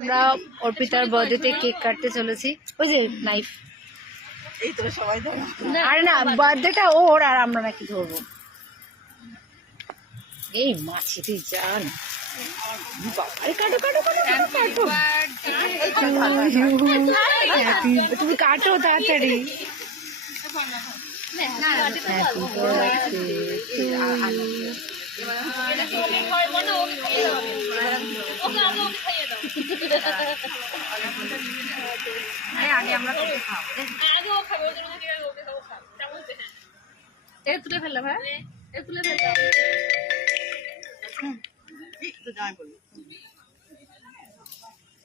আমরা অর্পিতার বার্থডেতে কেক কাটতে চলেছি। ওই যে নাইফ, এই তো সবাই ধরে। আরে না, বার্থডেটা ওর আর আমরা নাকি ধরবো। এই মাছিতে যান, কাটো কাটো কাটো কাটো, তুমি কাটো তাড়াতাড়ি। আগে আমরা তুলে ফেললাম। হ্যাঁ তুলে ফেললাম।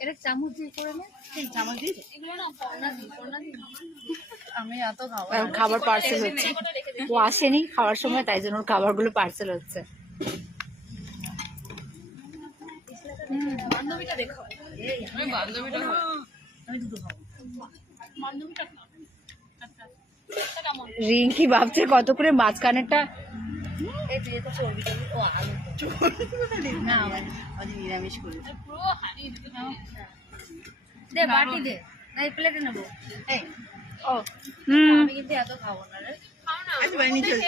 এটা চামচ দিয়ে করে নে, চামচ দিয়ে আমি এত খাবার পার্সেল হচ্ছে। ও আসেনি খাওয়ার সময়, তাই জন্য ওর খাবারগুলো পার্সেল হচ্ছে। রিঙ্কি ভাবছে কত করে মাঝখানেরটা। নিরামিষ করে দে, বাটি দে, না এই প্লেটে নেবো। ও আমি কিন্তু এত খাবো না রে। আচ্ছা, বানিয়ে চলছে।